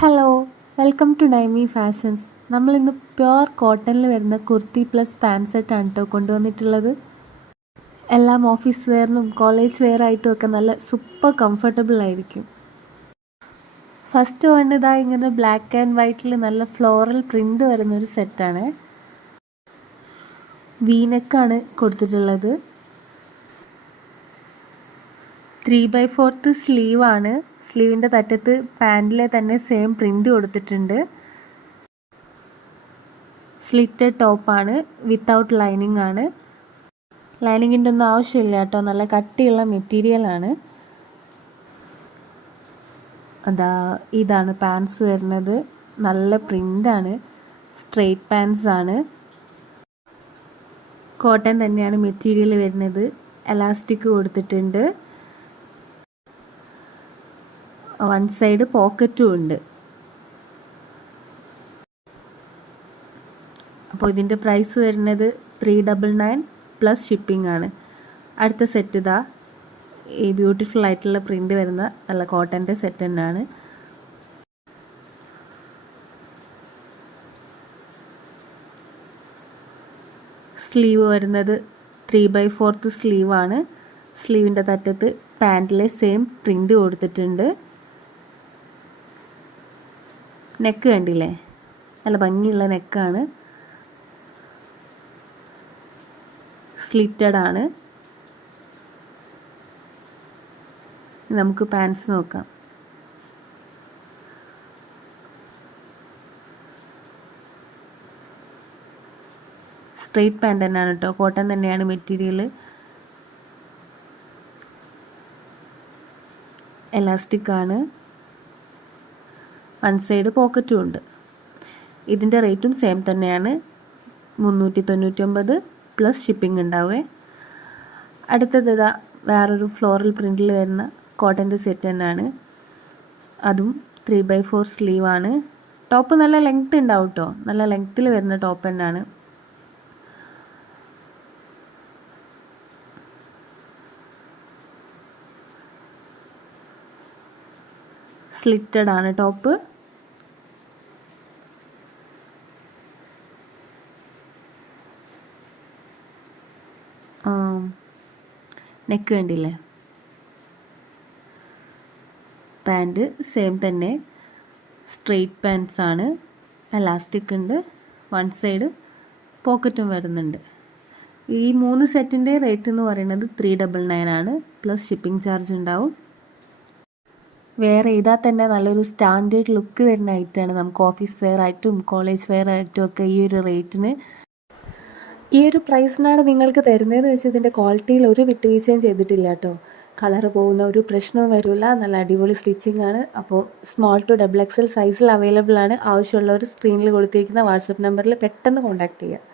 Hello, welcome to Naimi fashions. നമ്മളിന്ന് pure കോട്ടണിൽ വരുന്ന കുർത്തി പ്ലസ് പാൻറ് സെറ്റാണ് കേട്ടോ കൊണ്ടുവന്നിട്ടുള്ളത്. എല്ലാം ഓഫീസ് വെയറിനും കോളേജ് വെയർ ആയിട്ടും ഒക്കെ നല്ല സൂപ്പർ കംഫർട്ടബിൾ ആയിരിക്കും. ഫസ്റ്റ് വൺ ഇതാ ഇങ്ങനെ ബ്ലാക്ക് ആൻഡ് വൈറ്റിൽ നല്ല ഫ്ലോറൽ പ്രിൻ്റ് വരുന്നൊരു സെറ്റാണ്. വീനെക്കാണ് കൊടുത്തിട്ടുള്ളത്. 3/4 സ്ലീവാണ്. സ്ലീവിൻ്റെ തറ്റത്ത് പാൻറ്റിലെ തന്നെ സെയിം പ്രിൻ്റ് കൊടുത്തിട്ടുണ്ട്. സ്ലിറ്റഡ് ടോപ്പാണ്, വിത്തൗട്ട് ലൈനിങ് ആണ്. ലൈനിങ്ങിൻ്റെ ഒന്നും ആവശ്യമില്ല കേട്ടോ, നല്ല കട്ടിയുള്ള മെറ്റീരിയലാണ്. ഇതാണ് പാൻസ് വരുന്നത്. നല്ല പ്രിൻ്റാണ്, സ്ട്രെയിറ്റ് പാൻസ് ആണ്. കോട്ടൺ തന്നെയാണ് മെറ്റീരിയൽ വരുന്നത്. എലാസ്റ്റിക് കൊടുത്തിട്ടുണ്ട്. വൺ സൈഡ് പോക്കറ്റും ഉണ്ട്. അപ്പോൾ ഇതിൻ്റെ പ്രൈസ് വരുന്നത് 399 പ്ലസ് ഷിപ്പിംഗ് ആണ്. അടുത്ത സെറ്റ് ഇതാ ഈ ബ്യൂട്ടിഫുൾ ആയിട്ടുള്ള പ്രിൻ്റ് വരുന്ന നല്ല കോട്ടൻ്റെ സെറ്റ് തന്നെയാണ്. സ്ലീവ് വരുന്നത് 3/4 സ്ലീവാണ്. സ്ലീവിൻ്റെ തറ്റത്ത് പാൻറ്റിലെ സെയിം പ്രിൻ്റ് കൊടുത്തിട്ടുണ്ട്. നെക്ക് കണ്ടില്ലേ, നല്ല ഭംഗിയുള്ള നെക്കാണ്. സ്ലിറ്റഡ് ആണ്. നമുക്ക് പാൻസ് നോക്കാം. സ്ട്രെയിറ്റ് പാൻറ് തന്നെയാണ് കേട്ടോ, കോട്ടൺ തന്നെയാണ് മെറ്റീരിയൽ. എലാസ്റ്റിക് ആണ്. വൺ സൈഡ് പോക്കറ്റും ഉണ്ട്. ഇതിൻ്റെ റേറ്റും സെയിം തന്നെയാണ്, 399 പ്ലസ് ഷിപ്പിംഗ് ഉണ്ടാവേ. അടുത്തത് ഇതാ വേറൊരു ഫ്ലോറൽ പ്രിൻറ്റിൽ വരുന്ന കോട്ടൻ്റെ സെറ്റ് തന്നെയാണ്. അതും 3/4 സ്ലീവാണ്. ടോപ്പ് നല്ല ലെങ്ത്ത് ഉണ്ടാവും കേട്ടോ, നല്ല ലെങ്ത്തിൽ വരുന്ന ടോപ്പ് തന്നെയാണ്. സ്ലിറ്റഡ് ആണ് ടോപ്പ്. നെക്ക് കണ്ടില്ലേ, പാൻറ് സെയിം തന്നെ, സ്ട്രെയിറ്റ് പാൻസ് ആണ്. എലാസ്റ്റിക് ഉണ്ട്. വൺ സൈഡ് പോക്കറ്റും വരുന്നുണ്ട്. ഈ 3 സെറ്റിൻ്റെ റേറ്റ് എന്ന് പറയുന്നത് 399 ആണ്, പ്ലസ് ഷിപ്പിംഗ് ചാർജ് ഉണ്ടാവും. വേറെ ഇതാൽ തന്നെ നല്ലൊരു സ്റ്റാൻഡേർഡ് ലുക്ക് വരുന്ന ഐറ്റമാണ്. നമുക്ക് ഓഫീസ് വെയർ ആയിട്ടും കോളേജ് വെയർ ആയിട്ടും ഒക്കെ ഈ ഒരു റേറ്റിന്, ഈ ഒരു പ്രൈസിനാണ് നിങ്ങൾക്ക് തരുന്നതെന്ന് വെച്ചാൽ ഇതിൻ്റെ ക്വാളിറ്റിയിൽ ഒരു വിട്ടുവീഴ്ചയും ചെയ്തിട്ടില്ല കേട്ടോ. കളറ് പോകുന്ന ഒരു പ്രശ്നവും വരില്ല. നല്ല അടിപൊളി സ്റ്റിച്ചിങ് ആണ്. അപ്പോൾ സ്മോൾ ടു XXL സൈസിൽ അവൈലബിൾ ആണ്. ആവശ്യമുള്ളവർ സ്ക്രീനിൽ കൊടുത്തിരിക്കുന്ന വാട്സപ്പ് നമ്പറിൽ പെട്ടെന്ന് കോൺടാക്റ്റ് ചെയ്യുക.